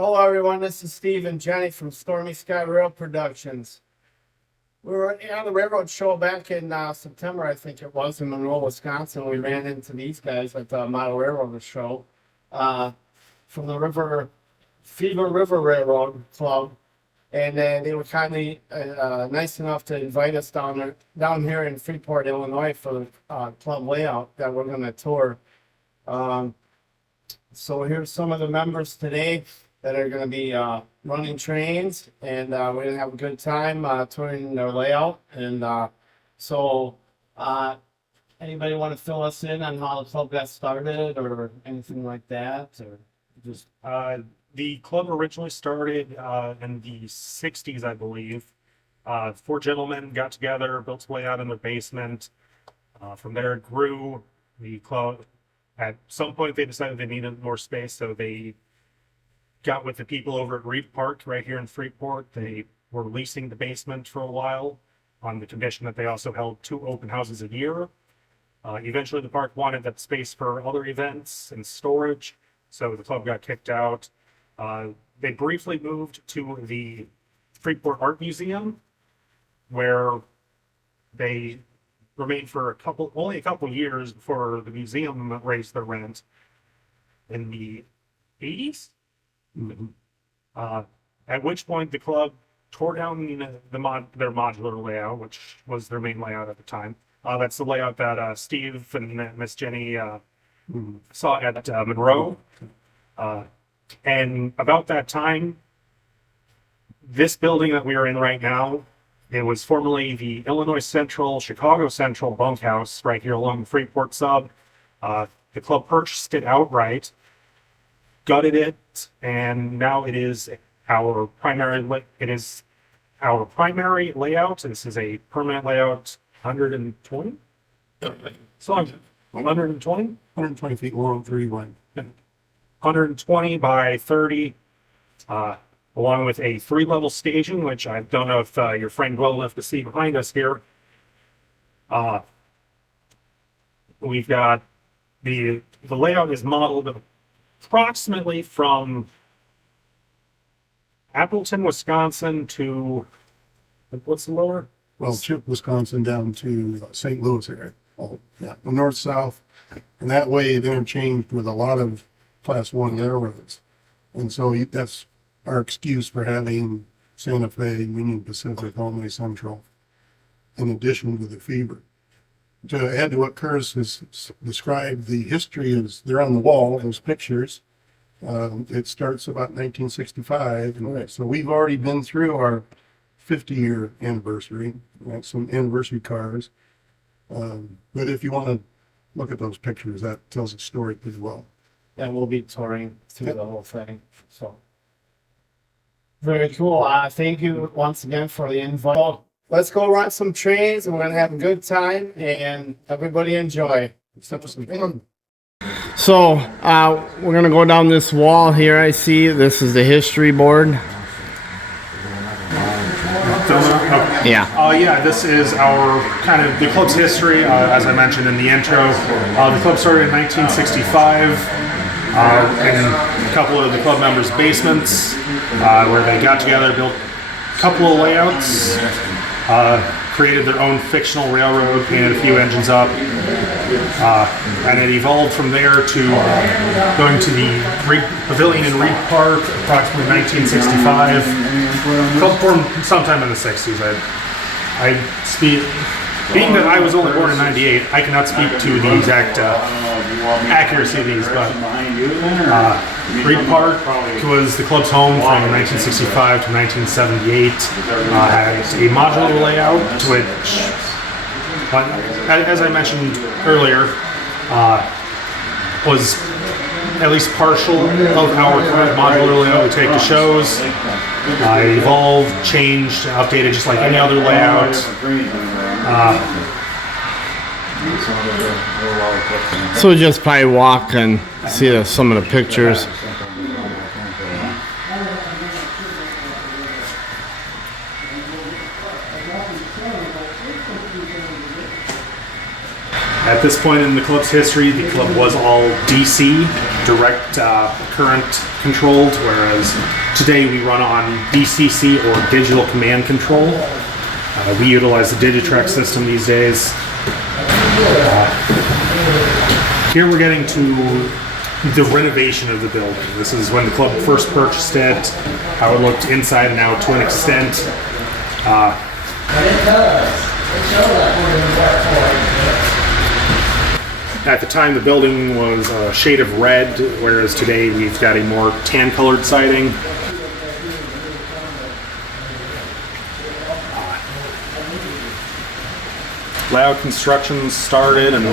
Hello everyone, this is Steve and Jenny from StormySky Rail Productions. We were on the railroad show back in September, I think it was, in Monroe, Wisconsin. We ran into these guys at the Model Railroad show from the Fever River Railroad Club, and they were kindly nice enough to invite us down here in Freeport, Illinois, for the club layout that we're going to tour. So here's some of the members today that are going to be running trains, and we're going to have a good time touring their layout. And anybody want to fill us in on how the club got started or anything like that? Or just the club originally started in the 60s, I believe. Four gentlemen got together, built a layout in their basement. From there it grew. The club, at some point, they decided they needed more space, so they got with the people over at Freeport right here in Freeport. They were leasing the basement for a while on the condition that they also held 2 open houses a year. Eventually the park wanted that space for other events and storage, so the club got kicked out. They briefly moved to the Freeport Art Museum, where they remained for only a couple years before the museum raised their rent in the 80s. At which point the club tore down their modular layout, which was their main layout at the time. That's the layout that Steve and Miss Jenny saw at Monroe. And about that time, this building that we are in right now, it was formerly the Illinois Central, Chicago Central bunkhouse right here along the Freeport sub. The club purchased it outright, gutted it, and now it is our primary layout. This is a permanent layout, 120? So 120? 120 feet long, 3 wide. 120 by 30, along with a 3-level staging, which I don't know if your friend well enough to see behind us here. We've got the layout is modeled approximately from Appleton, Wisconsin to, what's the lower? Well, Chip, Wisconsin down to St. Louis area. Yeah, north-south. And that way it interchanged with a lot of Class 1 railroads. And so that's our excuse for having Santa Fe, Union Pacific, Albany Central, in addition to the Fever. To add to what Curtis has described, the history is, they're on the wall, those pictures. It starts about 1965. And so we've already been through our 50-year anniversary, some anniversary cars. But if you want to look at those pictures, that tells a story pretty well. and we'll be touring through the whole thing. So very cool. Thank you once again for the invite. Well, let's go run some trains, and we're gonna have a good time, and everybody enjoy. So we're gonna go down this wall here. I see this is the history board. Yeah. Yeah, this is our kind of the club's history. As I mentioned in the intro, the club started in 1965 in a couple of the club members' basements, where they got together, built a couple of layouts, created their own fictional railroad, painted a few engines up, and it evolved from there to going to the Pavilion in Reed Park, approximately 1965. Club formed sometime in the 60s. I speak, being that I was only born in 98, I cannot speak to the exact accuracy of these, but Reed Park was the club's home from 1965 to 1978. Had a modular layout, which, as I mentioned earlier, was at least partial of our current modular layout we take to shows. Evolved, changed, updated just like any other layout. So just probably walk and see some of the pictures. At this point in the club's history, the club was all DC, direct current controlled, whereas today we run on DCC or digital command control. We utilize the Digitrax system these days. Here we're getting to the renovation of the building. This is when the club first purchased it, how it looked inside and out to an extent. At the time, the building was a shade of red, whereas today we've got a more tan-colored siding. Layout construction started, and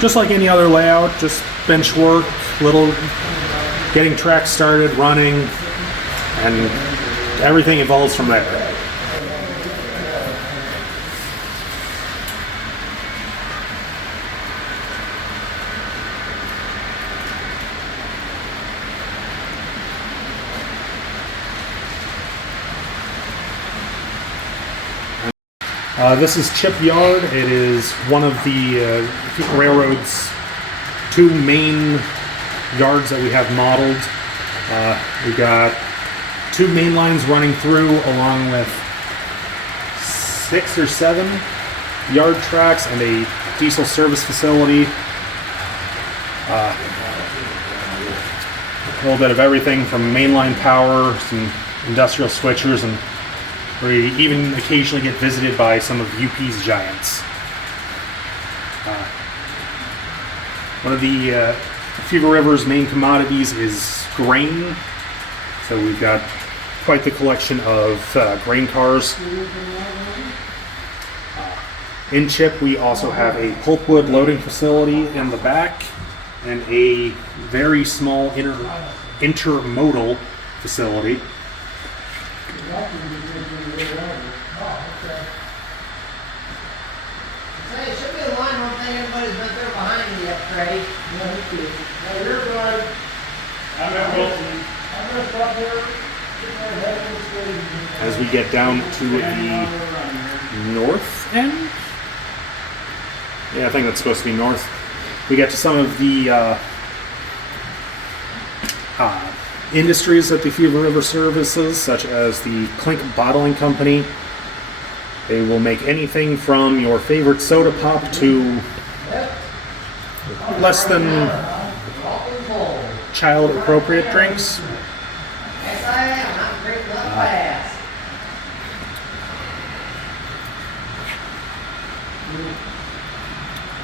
just like any other layout, just bench work, little getting tracks started, running, and everything evolves from there. This is Chip Yard. It is one of the railroad's two main yards that we have modeled. We've got two main lines running through, along with 6 or 7 yard tracks and a diesel service facility. A little bit of everything from mainline power, some industrial switchers, and we even occasionally get visited by some of UP's giants. One of the Fever River's main commodities is grain. So we've got quite the collection of grain cars. In Chip, we also have a pulpwood loading facility in the back and a very small intermodal facility. It should be a line. One thing everybody's been there behind me yet, Trey. You're good. I'm gonna stop here. As we get down to the north end, yeah, I think that's supposed to be north. We get to some of the industries that the Fever River services, such as the Clink Bottling Company. They will make anything from your favorite soda pop to less than child-appropriate drinks. Yes, I am. I'm drinking up fast.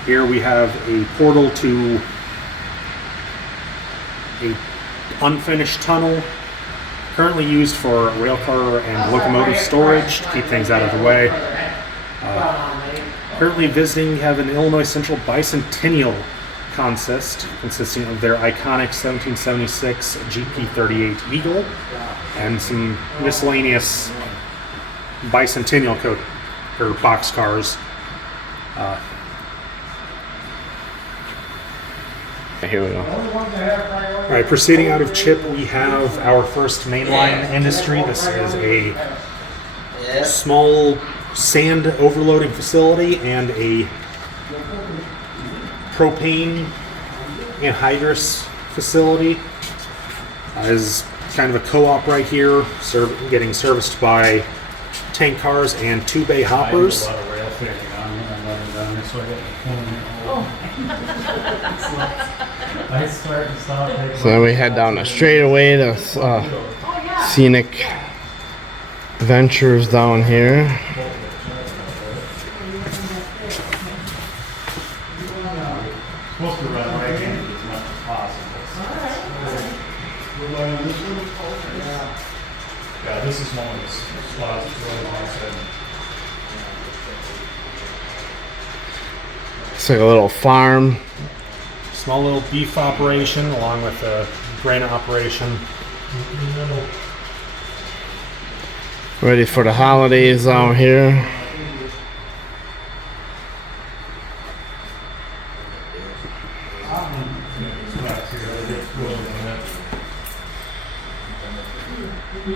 Here we have a portal to a unfinished tunnel, currently used for railcar and locomotive storage to keep things out of the way. Currently visiting, we have an Illinois Central Bicentennial consist consisting of their iconic 1776 GP38 Eagle and some miscellaneous bicentennial box cars. Here we go. All right, proceeding out of Chip, we have our first mainline industry. This is a small sand overloading facility and a propane anhydrous facility. Is kind of a co-op right here, getting serviced by tank cars and 2-bay hoppers. So then we head down a straightaway to Scenic Ventures down here. Supposed to run right handed as much as possible. Yeah, this is one of the spots that's really nice. It's like a little farm. Small little beef operation along with a grain operation. Ready for the holidays out here.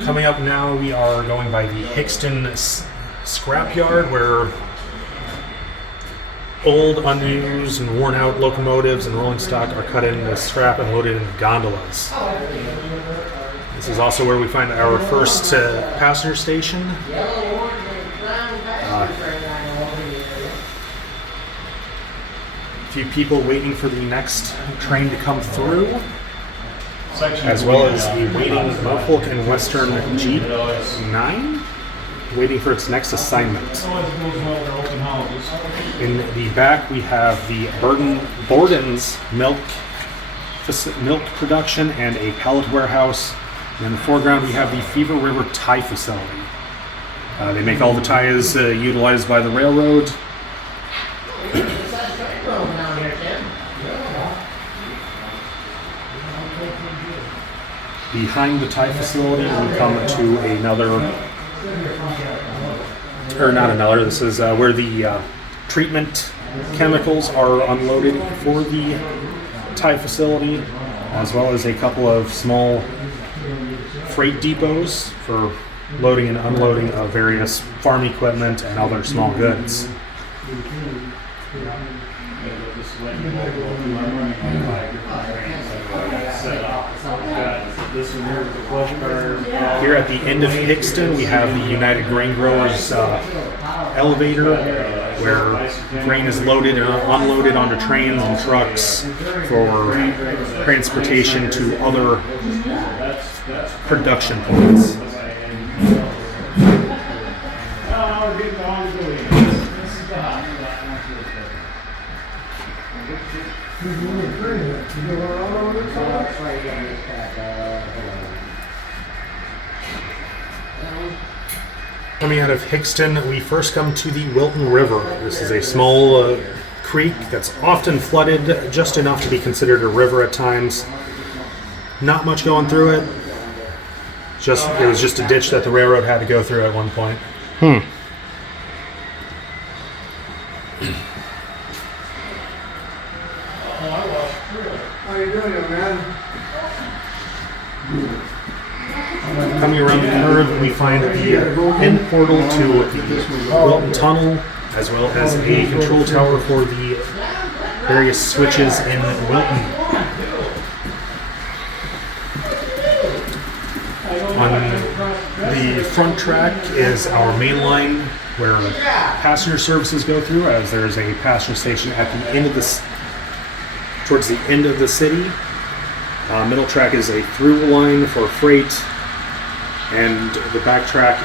Coming up now, we are going by the Hickston Scrapyard, where old, unused, and worn out locomotives and rolling stock are cut into scrap and loaded in gondolas. This is also where we find our first passenger station. A few people waiting for the next train to come through, as well as the waiting Norfolk and Western G9, waiting for its next assignment. In the back, we have the Borden's milk production and a pallet warehouse. And in the foreground, we have the Fever River tie facility. They make all the ties utilized by the railroad. Behind the tie facility, we come to this is where the treatment chemicals are unloaded for the tie facility, as well as a couple of small freight depots for loading and unloading of various farm equipment and other small goods. Here at the end of Hickston, we have the United Grain Growers elevator, where grain is loaded and unloaded onto trains and trucks for transportation to other production points. Coming out of Hickston, we first come to the Wilton River. This is a small creek that's often flooded, just enough to be considered a river at times. Not much going through it. It was just a ditch that the railroad had to go through at one point. Hmm. How you doing, young man? Coming around the curve, we find the end portal to the Wilton Tunnel, as well as a control tower for the various switches in Wilton. On the front track is our main line, where passenger services go through, as there's a passenger station at the end of towards the end of the city. Middle track is a through line for freight, and the back track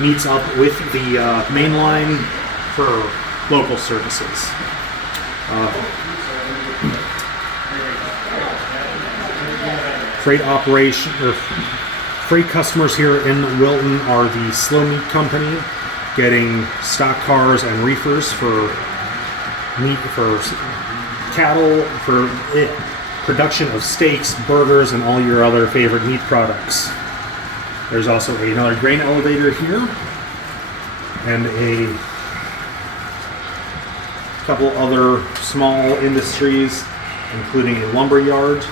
meets up with the main line for local services. Freight customers here in Wilton are the Slow Meat Company, getting stock cars and reefers for meat, for cattle, for production of steaks, burgers, and all your other favorite meat products. There's also another grain elevator here, and a couple other small industries, including a lumber yard.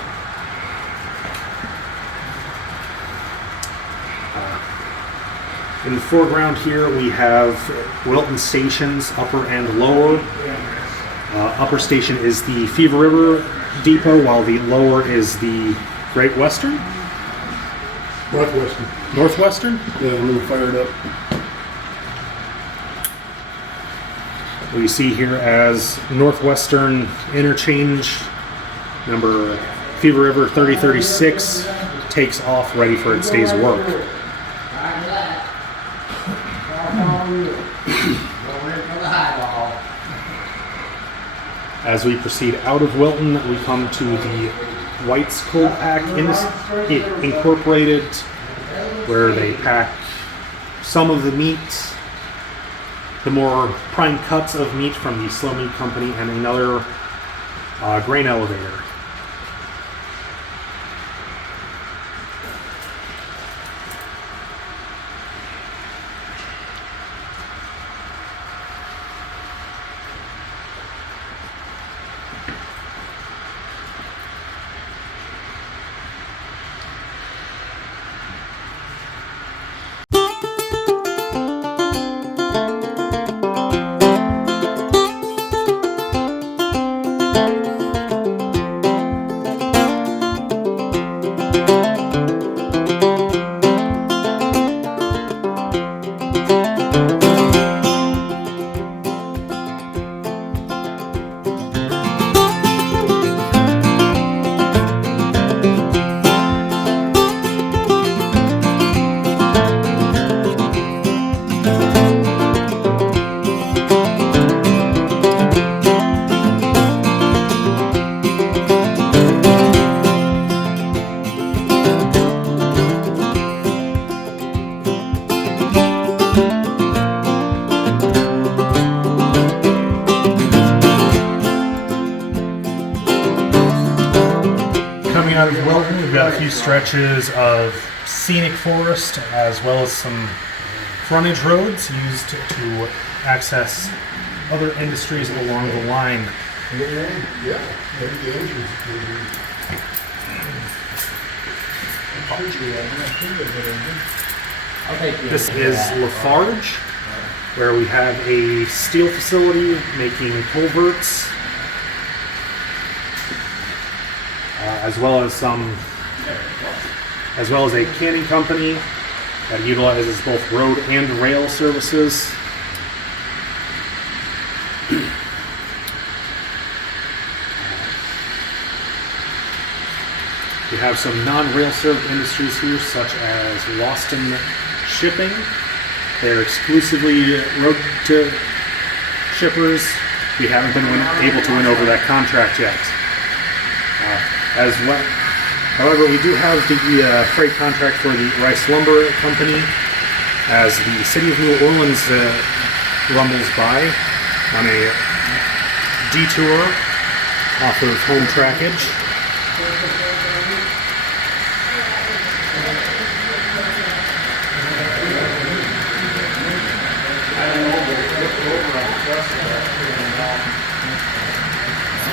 In the foreground here, we have Wilton stations, upper and lower. Upper station is the Fever River Depot, while the lower is the Great Western? Northwestern. Northwestern? Yeah, a little fired up. We see here as Northwestern Interchange, number Fever River 3036, takes off ready for its day's work. As we proceed out of Wilton, we come to the White's Cold Pack Incorporated, where they pack some of the meat, the more prime cuts of meat from the Slow Meat Company, and another grain elevator. stretches of scenic forest as well as some frontage roads used to access other industries along the line. This is Lafarge, where we have a steel facility making culverts, as well as a canning company that utilizes both road and rail services. We have some non-rail served industries here, such as Lawston Shipping. They're exclusively road to shippers. We haven't been able to win over that contract yet. As well, however, we do have the freight contract for the Rice Lumber Company, as the city of New Orleans rumbles by on a detour off of home trackage.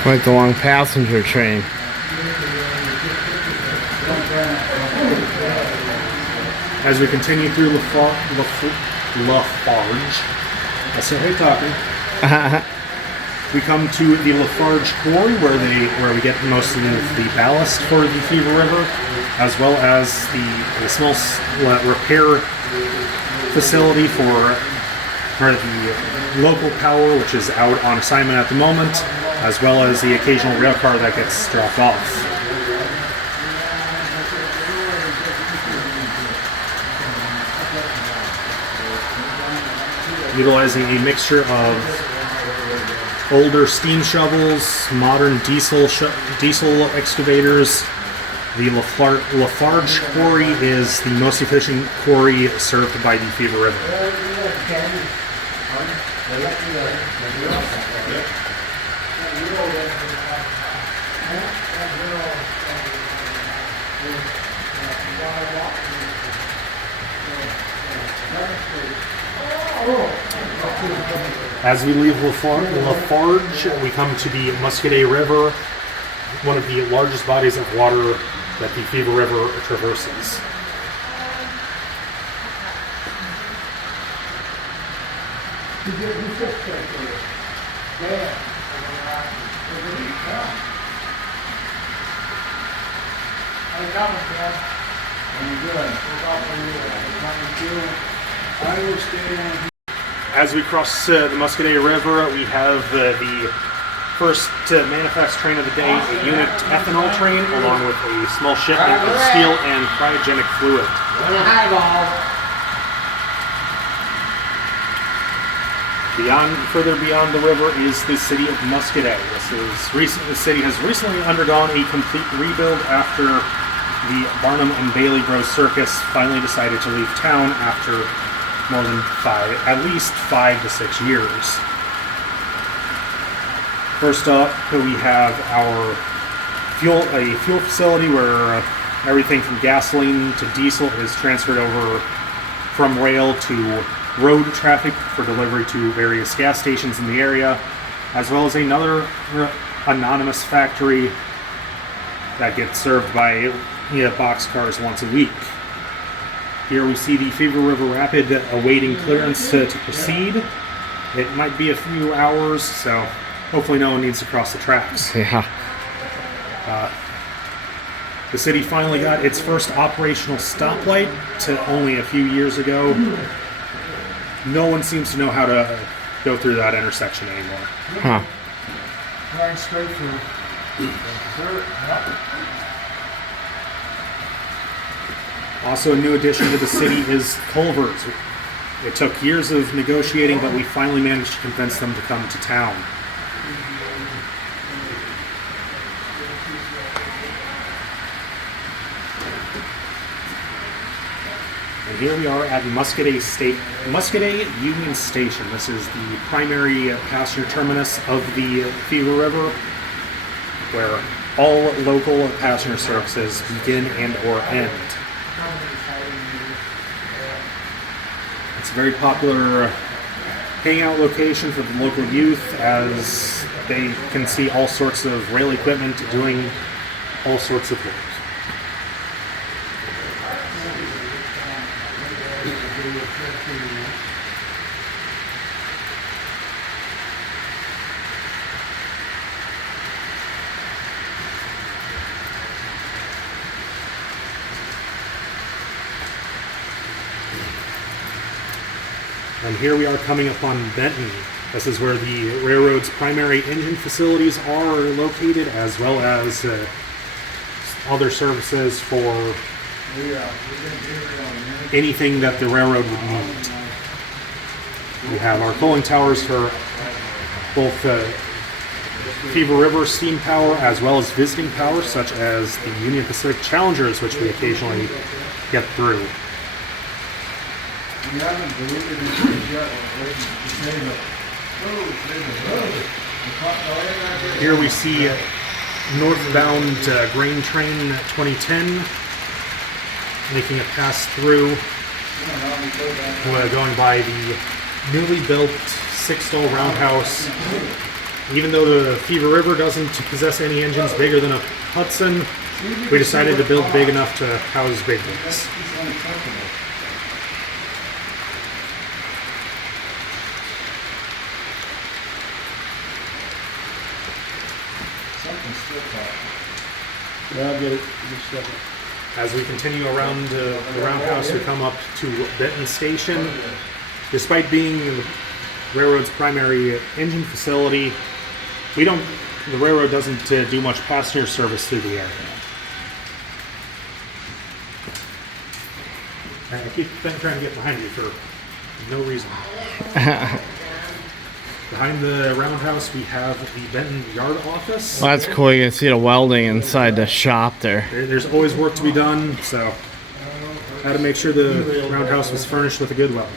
Quite the long passenger train. As we continue through Lafarge, I still hate talking. We come to the Lafarge Quarry, where we get most of the ballast for the Fever River, as well as the small repair facility for the local power, which is out on assignment at the moment, as well as the occasional rail car that gets dropped off. Utilizing a mixture of older steam shovels, modern diesel excavators. The Lafarge Quarry is the most efficient quarry served by the Fever River. As we leave Lafarge, we come to the Muscadet River, one of the largest bodies of water that the Fever River traverses. As we cross the Muscadet River, we have the first manifest train of the day, a unit ethanol train, along with a small shipment of steel and cryogenic fluid. Further beyond the river is the city of Muscadet. The city has recently undergone a complete rebuild after the Barnum and Bailey Rose Circus finally decided to leave town after more than at least 5 to 6 years. First up, we have our fuel facility where everything from gasoline to diesel is transferred over from rail to road traffic for delivery to various gas stations in the area, as well as another anonymous factory that gets served by boxcars once a week. Here we see the Fever River Rapid awaiting clearance to proceed. It might be a few hours, so hopefully no one needs to cross the tracks. Yeah. The city finally got its first operational stoplight only a few years ago. No one seems to know how to go through that intersection anymore. Huh. Right straight through. Also, a new addition to the city is culverts. It took years of negotiating, but we finally managed to convince them to come to town. And here we are at Muscadet Union Station. This is the primary passenger terminus of the Fever River, where all local passenger services begin and or end. It's a very popular hangout location for the local youth, as they can see all sorts of rail equipment doing all sorts of work. And here we are coming upon Benton. This is where the railroad's primary engine facilities are located, as well as other services for anything that the railroad would need. We have our coaling towers for both Fever River steam power as well as visiting power, such as the Union Pacific Challengers, which we occasionally get through. Here we see northbound grain train 2010 making a pass through, going by the newly built six-stall roundhouse. Even though the Fever River doesn't possess any engines bigger than a Hudson, we decided to build big enough to house big ones. Yeah, I'll get it. Just a second. As we continue around the roundhouse, we come up to Benton Station. Despite being the railroad's primary engine facility, the railroad doesn't do much passenger service through the area. And I keep trying to get behind you for no reason. Behind the roundhouse, we have the Benton Yard Office. Well, that's cool. You can see the welding inside the shop there. There's always work to be done, so had to make sure the roundhouse was furnished with a good welder.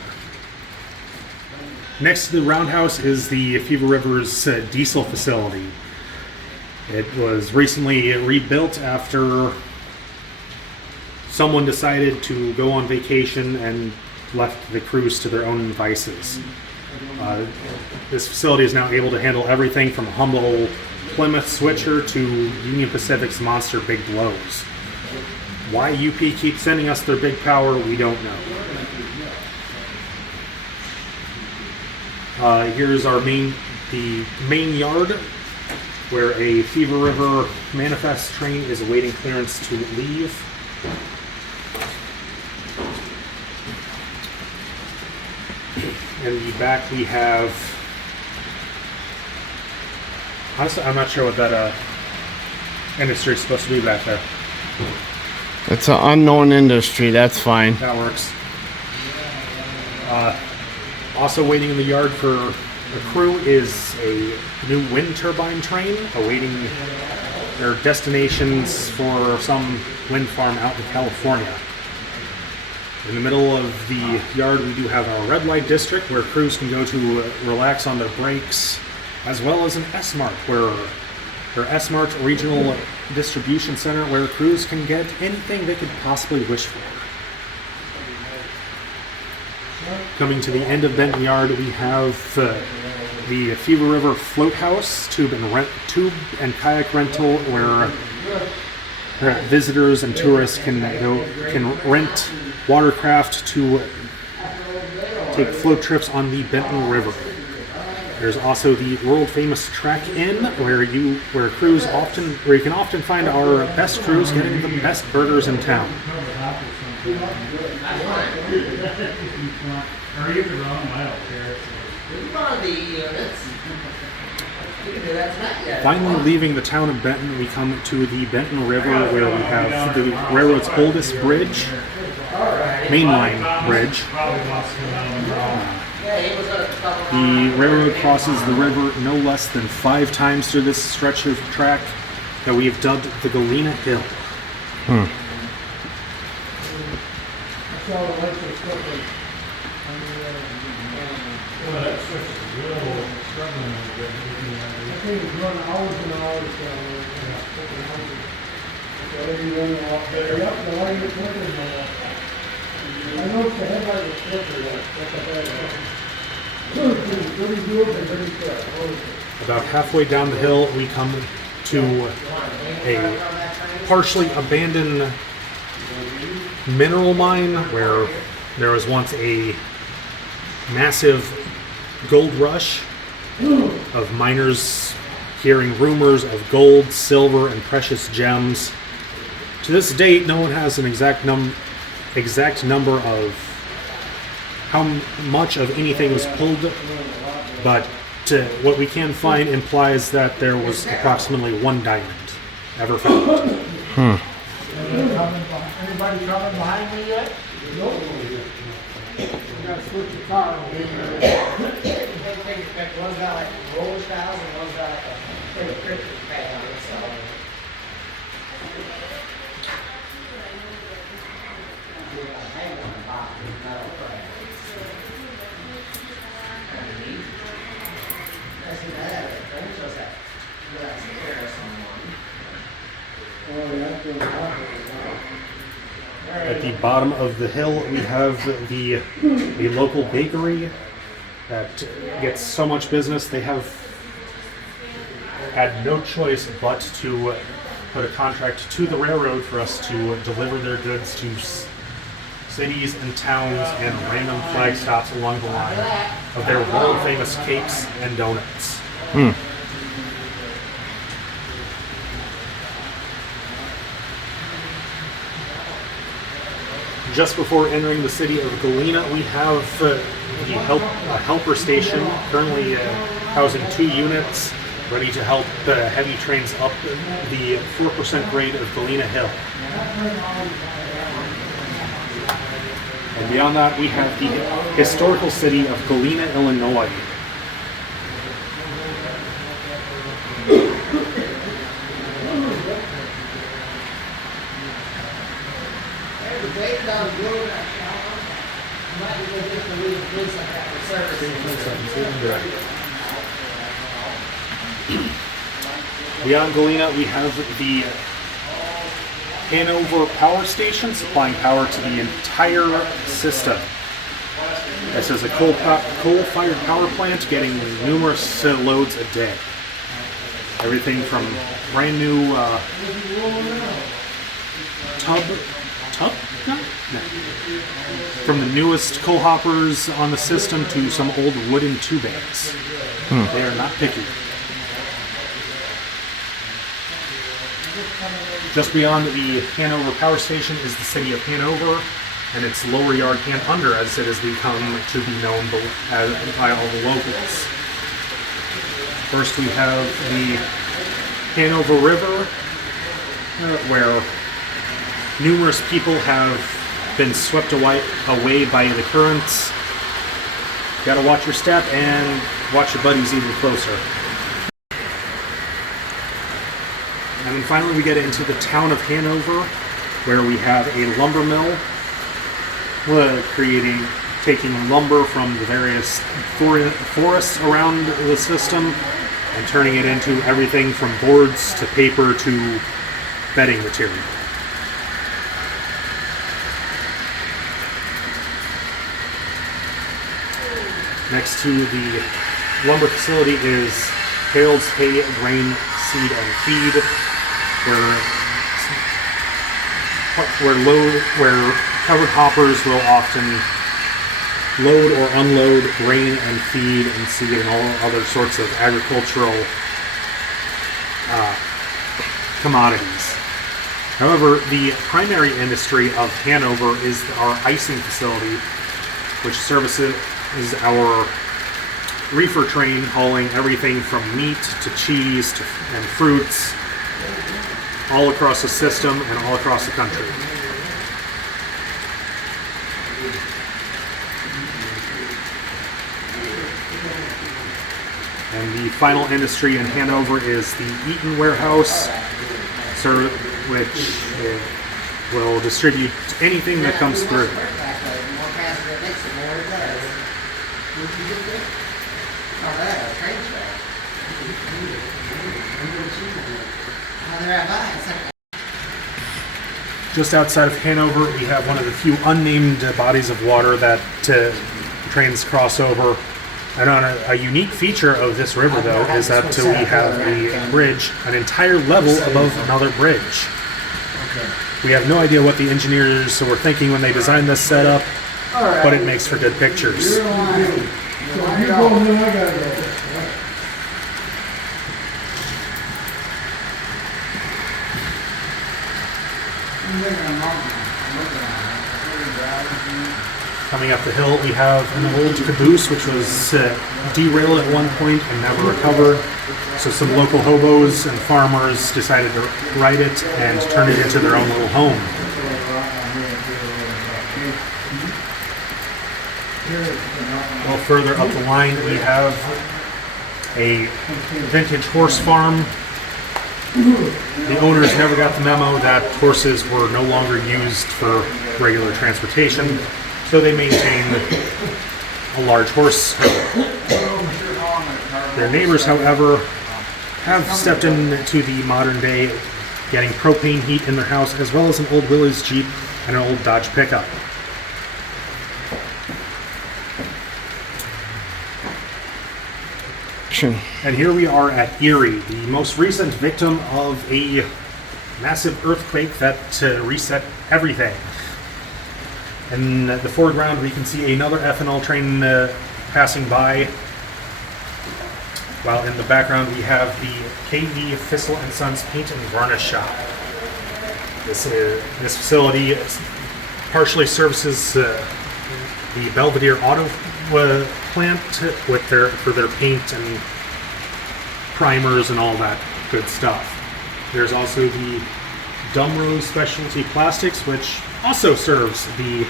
Next to the roundhouse is the Fever River's diesel facility. It was recently rebuilt after someone decided to go on vacation and left the crews to their own devices. This facility is now able to handle everything from a humble Plymouth switcher to Union Pacific's monster big blows. Why UP keeps sending us their big power, we don't know. Here's our the main yard, where a Fever River manifest train is awaiting clearance to leave. In the back we have, honestly I'm not sure what that industry is supposed to be back there. It's an unknown industry. That's fine. That works. Also waiting in the yard for a crew is a new wind turbine train awaiting their destinations for some wind farm out in California. In the middle of the yard, we do have our red light district where crews can go to relax on their breaks, as well as an S-Mart, where their S-Mart regional distribution center, where crews can get anything they could possibly wish for. Coming to the end of Benton Yard, we have the Fever River Float House, tube and kayak rental, where visitors and tourists can rent watercraft to take float trips on the Benton River. There's also the world famous Track Inn, where you can often find our best crews getting the best burgers in town. Finally, leaving the town of Benton, we come to the Benton River, where we have the railroad's oldest bridge, mainline bridge. The railroad crosses the river no less than 5 times through this stretch of track that we have dubbed the Galena Hill. About halfway down the hill, we come to a partially abandoned mineral mine where there was once a massive gold rush of miners hearing rumors of gold, silver, and precious gems. To this date, no one has an exact number of how much of anything was pulled, but what we can find implies that there was approximately 1 diamond ever found. Anybody coming behind me yet? Nope. We gotta switch the car. One's got like roller styles and one's got like a big cricket pad on it, so. Hang on the bottom, metal frame. That's in that, frame shows that. That's there someone. At the bottom of the hill, we have the local bakery that gets so much business. They have had no choice but to put a contract to the railroad for us to deliver their goods to cities and towns and random flag stops along the line of their world famous cakes and donuts. Just before entering the city of Galena, we have the helper station, currently housing 2 units, ready to help heavy trains up the 4% grade of Galena Hill. And beyond that, we have the historical city of Galena, Illinois. Beyond Galena, we have the Hanover Power Station supplying power to the entire system. This is a coal-fired power plant getting numerous loads a day. Everything from brand new from the newest coal hoppers on the system to some old wooden two bags. They are not picky. Just beyond the Hanover Power Station is the city of Hanover and its lower yard and under, as it has become to be known by all the locals. First we have the Hanover River, where numerous people have been swept away by the currents. Gotta watch your step and watch your buddies even closer. And then finally we get into the town of Hanover, where we have a lumber mill taking lumber from the various forests around the system and turning it into everything from boards to paper to bedding material. Next to the lumber facility is Harold's Hay Grain, Seed and Feed, where covered hoppers will often load or unload grain and feed and seed and all other sorts of agricultural commodities. However, the primary industry of Hanover is our icing facility, which services our reefer train hauling everything from meat to cheese and fruits all across the system and all across the country. And the final industry in Hanover is the Eaton Warehouse, which will distribute anything that comes through. they're right by. It's like Just outside of Hanover, we have one of the few unnamed bodies of water that trains cross over. And on a unique feature of this river, though, is that we have a bridge an entire level above another bridge. We have no idea what the engineers were thinking when they designed this setup, but it makes for good pictures. Coming up the hill, we have an old caboose which was derailed at one point and never recovered. So some local hobos and farmers decided to ride it and turn it into their own little home. A little further up the line, we have a vintage horse farm. The owners never got the memo that horses were no longer used for regular transportation, so they maintained a large horse herd. Their neighbors, however, have stepped into the modern day, getting propane heat in their house, as well as an old Willys Jeep and an old Dodge pickup. And here we are at Erie, the most recent victim of a massive earthquake that reset everything. In the foreground, we can see another ethanol train passing by, while in the background we have the KV Fissel and Sons Paint and Varnish Shop. This facility partially services the Belvedere Auto plant for their paint and primers and all that good stuff. There's also the Dumrose Specialty Plastics, which also serves the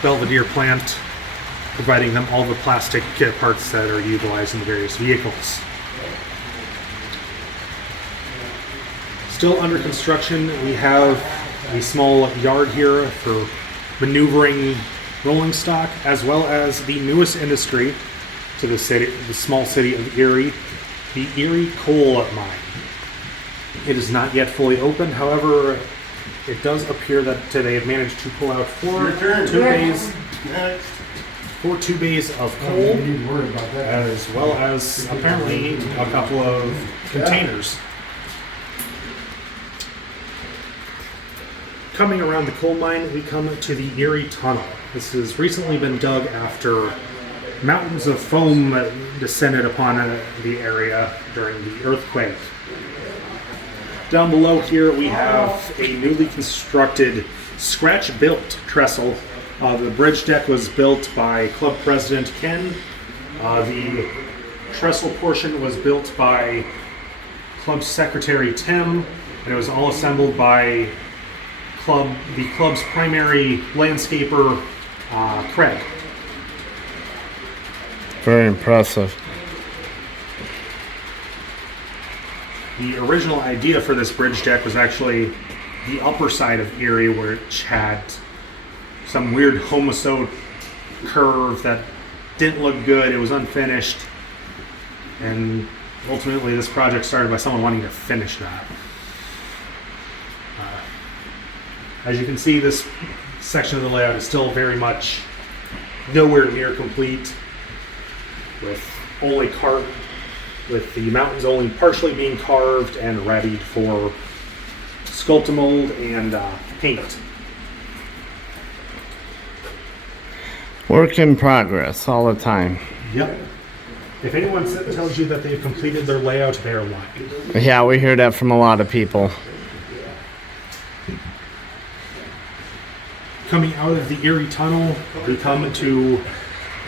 Belvedere plant, providing them all the plastic parts that are utilized in the various vehicles. Still under construction, we have a small yard here for maneuvering rolling stock, as well as the newest industry to the small city of Erie, the Erie Coal Mine. It is not yet fully open, however, it does appear that they have managed to pull out four two bays of coal, as well as apparently a couple of containers. Coming around the coal mine, we come to the Erie Tunnel. This has recently been dug after mountains of foam descended upon the area during the earthquake. Down below here we have a newly constructed scratch-built trestle. The bridge deck was built by club president Ken. The trestle portion was built by club secretary Tim, and it was all assembled by the club's primary landscaper, Craig. Very impressive. The original idea for this bridge deck was actually the upper side of Erie, which had some weird homoso curve that didn't look good. It was unfinished, and ultimately this project started by someone wanting to finish that. As you can see, this section of the layout is still very much nowhere near complete, with the mountains only partially being carved and readied for sculptamold and paint. Work in progress all the time. Yep. If anyone tells you that they've completed their layout, they're lying. Yeah, we hear that from a lot of people. Coming out of the Erie Tunnel, we come to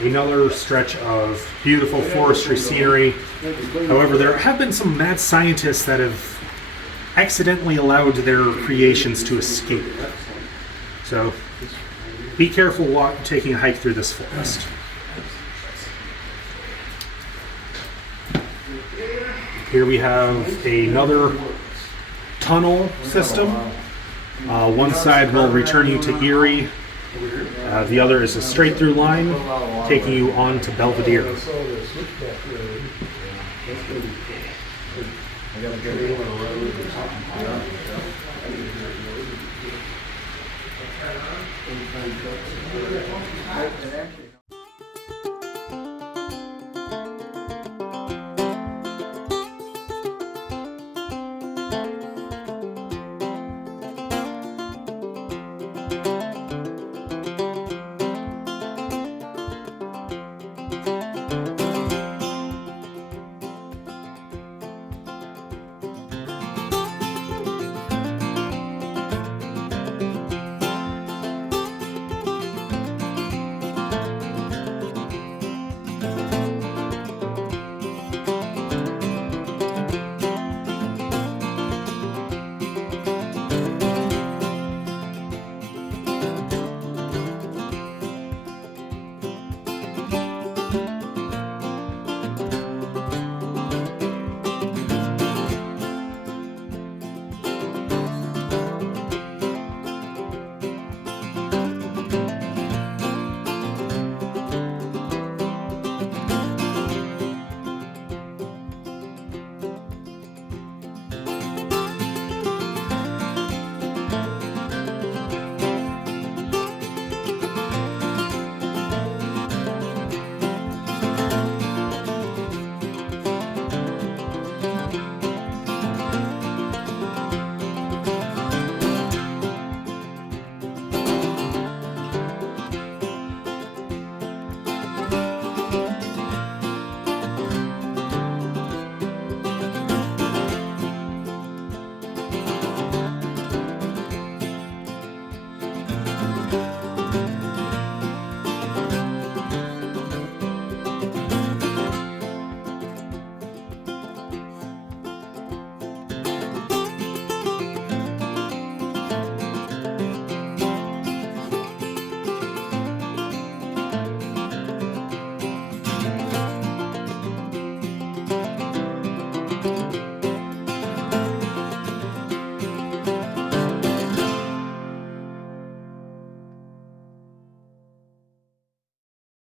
another stretch of beautiful forestry scenery. However, there have been some mad scientists that have accidentally allowed their creations to escape. So be careful taking a hike through this forest. Here we have another tunnel system. One side will return you to Erie. The other is a straight through line taking you on to Belvedere. I gotta get in on a road or something. Yeah.